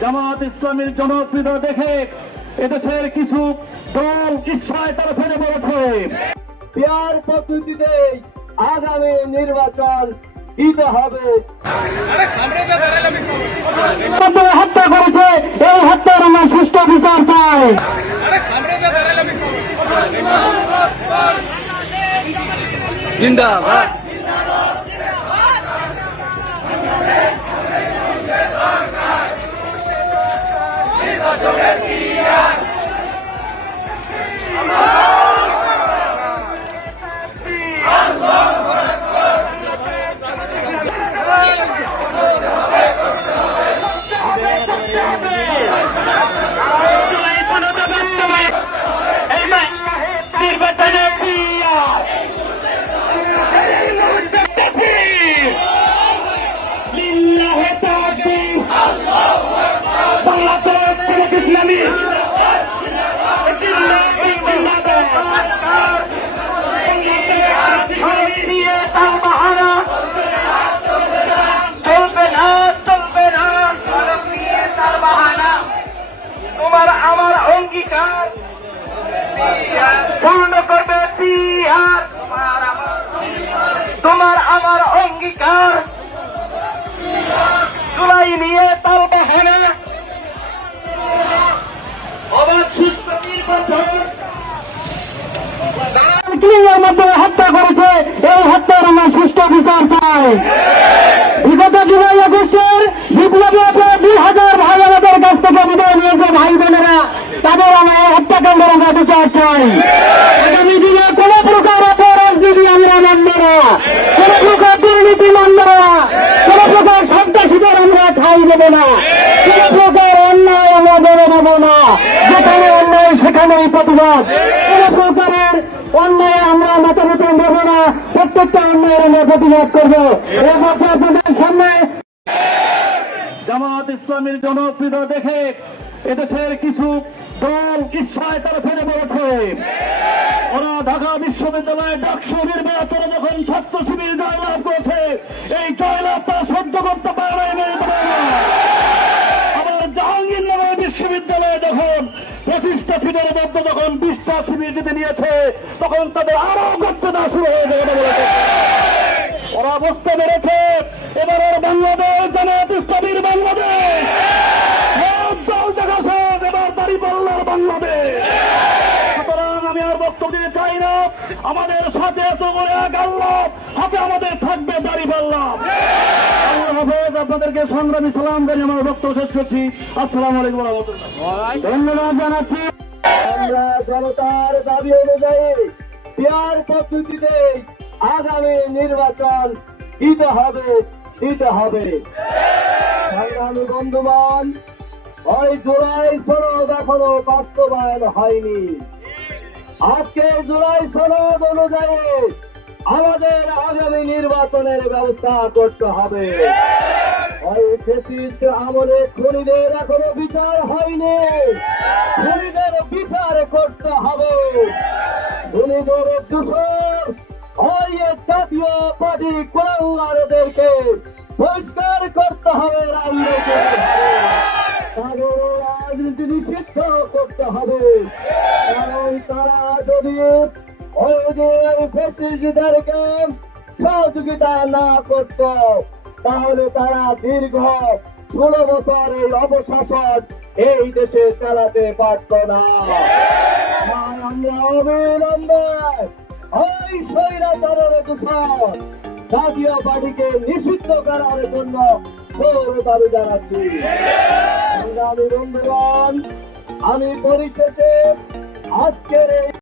জামাত ইসলামীর জনপ্রিয়তা দেখে এদেশের কিছু দল ইচ্ছায় তারা ফেলে পড়েছে। পিয়ার পদ্ধতিতে আগামী নির্বাচন দিতে হবে। হত্যা করেছে, এই হত্যার আমরা সুষ্ঠু বিচার চাই। জিন্দাবাদ। তোমার আমার অঙ্গীকার পূর্ণ করবে পিয়ার। তোমার আমার অঙ্গীকার জুলাই নিয়ে তাল বাহানা অবাধ সুস্থ নির্বাচন। হত্যা করেছে, এই হত্যার আমরা সুষ্ঠু বিচার চাই। বিগত জুলাই আগস্টের বিপ্লবী ২,০০০ ভাই আমাদের কাছ থেকে বিদায় নিয়েছে ভাই বোনেরা, তাদের আমরা হত্যাকাণ্ডের আমরা বিচার চাই। আগামী দিনে কোন প্রকার রাজনীতি আমরা মানব না, কোন প্রকার দুর্নীতি মানব না, কোন প্রকার সন্ত্রাসীদের আমরা ঠাঁই দেব না, কোন প্রকার অন্যায় আমরা মেনে নেব না। যেখানে অন্যায় সেখানেই প্রতিবাদ। কোন প্রকারের অন্যায় আমরা মাতামাতি দেব না, প্রত্যেকটা অন্যায়ের আমরা প্রতিবাদ করবো। এই মধ্যে আপনাদের সামনে জামাত ইসলামীর জনপ্রিয়তা দেখে এদেশের কিছু দল ইচ্ছায় তারা ফেলে পড়েছে। ওরা ঢাকা বিশ্ববিদ্যালয়ে ডাকসু নির্বাচনে যখন ছাত্র শিবির জয়লাভ করেছে, এই জয়লাভ তারা সহ্য করতে পারে না, মেনে নেবে না। আবার জাহাঙ্গীরনগর বিশ্ববিদ্যালয়ে যখন 25টা সিটের মধ্যে যখন 20টা শিবির জিতে নিয়েছে, তখন তাদের আরো গর্জনা শুরু হয়ে যাবে বলেছে। ওরা বুঝতে পেরেছে এবারের বাংলাদেশ জামাত ইসলামীর বাংলাদেশ, দল দেখাশোন এবার দাঁড়িপাল্লার বাংলাদেশ। সুতরাং আমি আর বক্তব্য দিতে চাই না। আমাদের সাথে এত বড় এক আল্লাহ, হাতে আমাদের থাকবে দাঁড়িপাল্লা। আল্লাহ হাফেজ। আপনাদেরকে সংগ্রামী সালাম জানিয়ে আমার বক্তব্য শেষ করছি। আসসালামু আলাইকুম ওয়া রাহমাতুল্লাহ। ধন্যবাদ জানাচ্ছি। আমরা জনতার দাবি অনুযায়ী পিয়ার পদ্ধতিতে আগামী নির্বাচন দিতে হবে। সংগ্রামী বন্ধুগণ, ওই জুলাই সনদ এখনো বাস্তবায়ন হয়নি। আজকে জুলাই সনদ অনুযায়ী আমাদের আগামী নির্বাচনের ব্যবস্থা করতে হবে। ওই ফ্যাসিস্ট আমলে খুনিদের এখনো বিচার হয়নি, খুনিদের বিচার করতে হবে। খুনিদের দূষণ ওই জাতীয় পার্টি কোলাঙ্গারদেরকে বহিষ্কার করতে হবে, তাদের রাজনীতি নিষিদ্ধ করতে হবে। কারণ তারা যদি ওই যে ফ্যাসিস্টদেরকে সহযোগিতা না করত, তাহলে তারা দীর্ঘ 16 বছর এই অপশাসন এই দেশে চালাতে পারত না। আমরা অবিলম্বে ওই স্বৈরাচারের দূষণ জাতীয় পার্টিকে নিষিদ্ধ করার জন্য দাবি জানাচ্ছি। সংগ্রামী বন্ধুগণ, আমি পরিশেষে আজকের